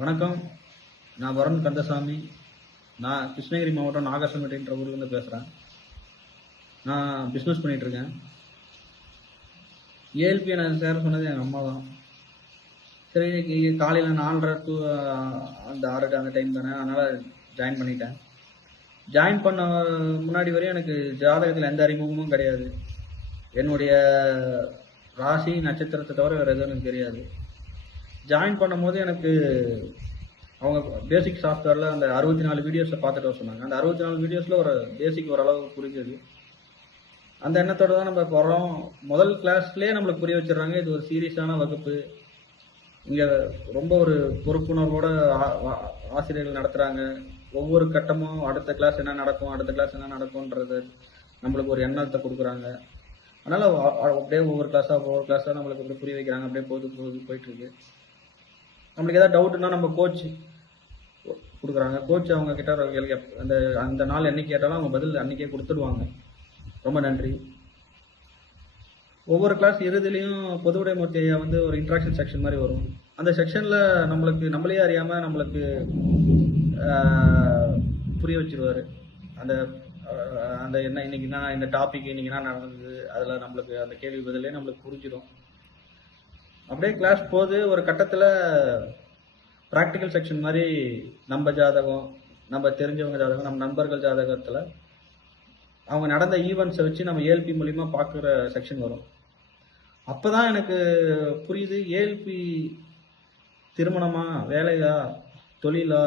வணக்கம். நான் வருண் கந்தசாமி. நான் கிருஷ்ணகிரி மாவட்டம் நாகசம்பட்டின்ற ஊர்லேருந்து பேசுகிறேன் நான் பிஸ்னஸ் பண்ணிகிட்ருக்கேன் ஏஎல்பி நான் சேர சொன்னது எங்கள் அம்மா தான். சரி இன்னைக்கு காலையில் நாலரை டூ அந்த ஆறு அந்த டைம் தானே அதனால் ஜாயின் பண்ணிட்டேன். ஜாயின் பண்ண முன்னாடி வரையும் எனக்கு ஜாதகத்தில் எந்த அறிமுகமும் கிடையாது. என்னுடைய ராசி நட்சத்திரத்தை தவிர வேறு எதுவும் எனக்கு தெரியாது. ஜாயின் பண்ணும்போது எனக்கு அவங்க பேசிக் சாஃப்ட்வேரில் அந்த அறுபத்தி நாலு வீடியோஸை பார்த்துட்டு வர சொன்னாங்க. அந்த அறுபத்தி நாலு வீடியோஸில் ஒரு பேசிக் ஓரளவு புரிஞ்சது. அந்த எண்ணத்தோடு தான் நம்ம போகிறோம் முதல் கிளாஸ்லேயே நம்மளுக்கு புரிய வச்சிடுறாங்க. இது ஒரு சீரியஸான வகுப்பு. இங்கே ரொம்ப ஒரு பொறுப்புணர்வோட ஆசிரியர்கள் நடத்துகிறாங்க ஒவ்வொரு கட்டமும் அடுத்த கிளாஸ் என்ன நடக்கும் அடுத்த கிளாஸ் என்ன நடக்கும்ன்றது நம்மளுக்கு ஒரு எண்ணத்தை கொடுக்குறாங்க. அதனால் அப்படியே ஒவ்வொரு கிளாஸாக ஒவ்வொரு கிளாஸாக நம்மளுக்கு அப்படியே புரிய வைக்கிறாங்க. அப்படியே போது போகுது போயிட்டுருக்கு நம்மளுக்கு ஏதாவது டவுட்னா நம்ம கோச் கொடுக்குறாங்க. கோச் அவங்க கிட்ட கேப்- அந்த அந்த நாள் என்னைக்கு கேட்டாலும் அவங்க பதில் அன்னைக்கே கொடுத்துடுவாங்க. ரொம்ப நன்றி. ஒவ்வொரு கிளாஸ் இறுதிலையும் பொதுவுடைமூர்த்தி ஐயா வந்து ஒரு இன்ட்ராக்ஷன் செக்ஷன் மாதிரி வரும். அந்த செக்ஷனில் நம்மளுக்கு நம்மளே அறியாமல் நம்மளுக்கு புரிய வச்சிருவார். அந்த அந்த என்ன இன்னைக்கு என்ன இந்த டாபிக் இன்னைக்கு என்ன நடந்தது அதில் நம்மளுக்கு அந்த கேள்வி பதிலே நம்மளுக்கு புரிஞ்சிடும். அப்படியே கிளாஸ் போகுது ஒரு கட்டத்தில் ப்ராக்டிக்கல் செக்ஷன் மாதிரி நம்ம ஜாதகம் நம்ம தெரிஞ்சவங்க ஜாதகம் நம்ம நண்பர்கள் ஜாதகத்தில் அவங்க நடந்த ஈவெண்ட்ஸை வச்சு நம்ம ஏஎல்பி மூலிமா பார்க்குற செக்ஷன் வரும். அப்போ தான் எனக்கு புரியுது ஏஎல்பி திருமணமா வேலையா தொழிலா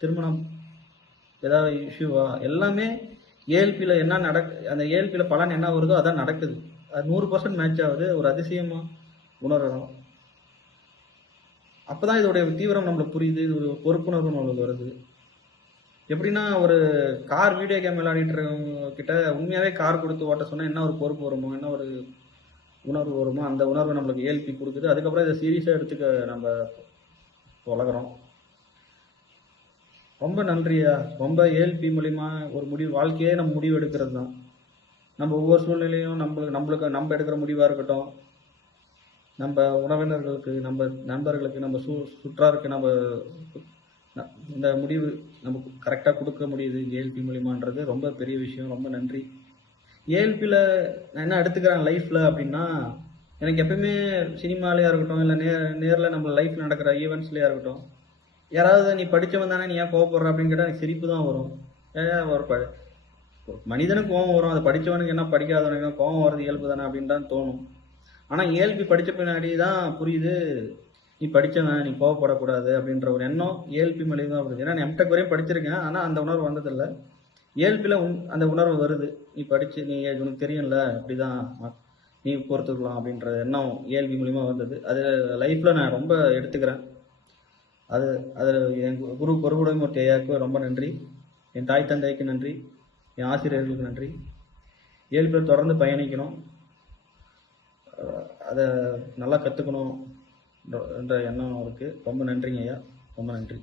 திருமணம் ஏதாவது இஷ்யூவா எல்லாமே ஏஎல்பியில் என்ன நடக் அந்த ஏஎல்பியில் பலன் என்ன வருதோ அதான் நடக்குது. அது நூறு பர்சன்ட் மேட்ச் ஆகுது. ஒரு அதிசயமாக உணரணும். அப்பதான் இதோடைய தீவிரம் நம்மளுக்கு புரியுது இது ஒரு பொறுப்புணர்வு நம்மளுக்கு வருது. எப்படின்னா ஒரு கார் வீடியோ கேம் விளையாடிட்டு இருக்கவங்க கிட்ட உண்மையாவே கார் கொடுத்து ஓட்ட சொன்னா என்ன ஒரு பொறுப்பு வருமோ என்ன ஒரு உணர்வு வருமோ அந்த உணர்வு நம்மளுக்கு ஏல்பி கொடுக்குது. அதுக்கப்புறம் இதை சீரியஸாக எடுத்துக்க நம்ம பழகுறோம். ரொம்ப நன்றியா ரொம்ப ஏல்பி மூலிமா ஒரு முடிவு வாழ்க்கையே நம்ம முடிவு எடுக்கிறது தான். நம்ம ஒவ்வொரு சூழ்நிலையும் நம்மளுக்கு நம்மளுக்கு நம்ம எடுக்கிற முடிவாக இருக்கட்டும். நம்ம உறவினர்களுக்கு நம்ம நண்பர்களுக்கு நம்ம சு சுற்றாருக்கு நம்ம இந்த முடிவு நமக்கு கரெக்டாக கொடுக்க முடியுது ஏஎல்பி மூலியமான்றது. ரொம்ப பெரிய விஷயம். ரொம்ப நன்றி. ஏஎல்பியில் நான் என்ன எடுத்துக்கிறேன் லைஃப்பில் அப்படின்னா எனக்கு எப்பயுமே சினிமாலேயா இருக்கட்டும் இல்லை நேர் நேரில் நம்ம லைஃப்பில் நடக்கிற ஈவெண்ட்ஸ்லேயா இருக்கட்டும் யாராவது நீ படித்தவன் தானே நீ ஏன் கோவப்படுற அப்படின்னு கேட்டால் எனக்கு சிரிப்பு தான் வரும். ஏன் ஒரு ப மனிதனுக்கு கோவம் வரும். அது படித்தவனுக்கு என்ன படிக்காதவனுக்கு கோவம் வர்றது இயல்பு தானே அப்படின்னு தான் தோணும். ஆனால் ஏஎல்பி படித்த பின்னாடி தான் புரியுது. நீ படித்தவன் நீ கோவப்படக்கூடாது அப்படின்ற ஒரு எண்ணம் ஏஎல்பி மேலேயும் தான் வருது. ஏன்னா நான் எம்டெக் வரையும் படிச்சிருக்கேன். ஆனால் அந்த உணர்வு வந்ததில்லை. ஏஎல்பியில் உன் அந்த உணர்வு வருது. நீ படித்து நீ உனக்கு தெரியும்ல அப்படிதான் நீ பொறுத்துக்கலாம் அப்படின்ற எண்ணம் ஏஎல்பி மூலிமா வந்தது. அது லைஃப்பில் நான் ரொம்ப எடுத்துக்கிறேன். அது அது என் கு- குரு பொறுப்புடைமூர்த்தி ஐயாவுக்கு ரொம்ப நன்றி. என் தாய் தந்தைக்கு நன்றி. என் ஆசிரியர்களுக்கு நன்றி. ஏஎல்பியில் தொடர்ந்து பயணிக்கணும். அதை நல்லா கற்றுக்கணும் என்ற எண்ணம் இருக்குது ரொம்ப நன்றிங்க ஐயா. ரொம்ப நன்றி.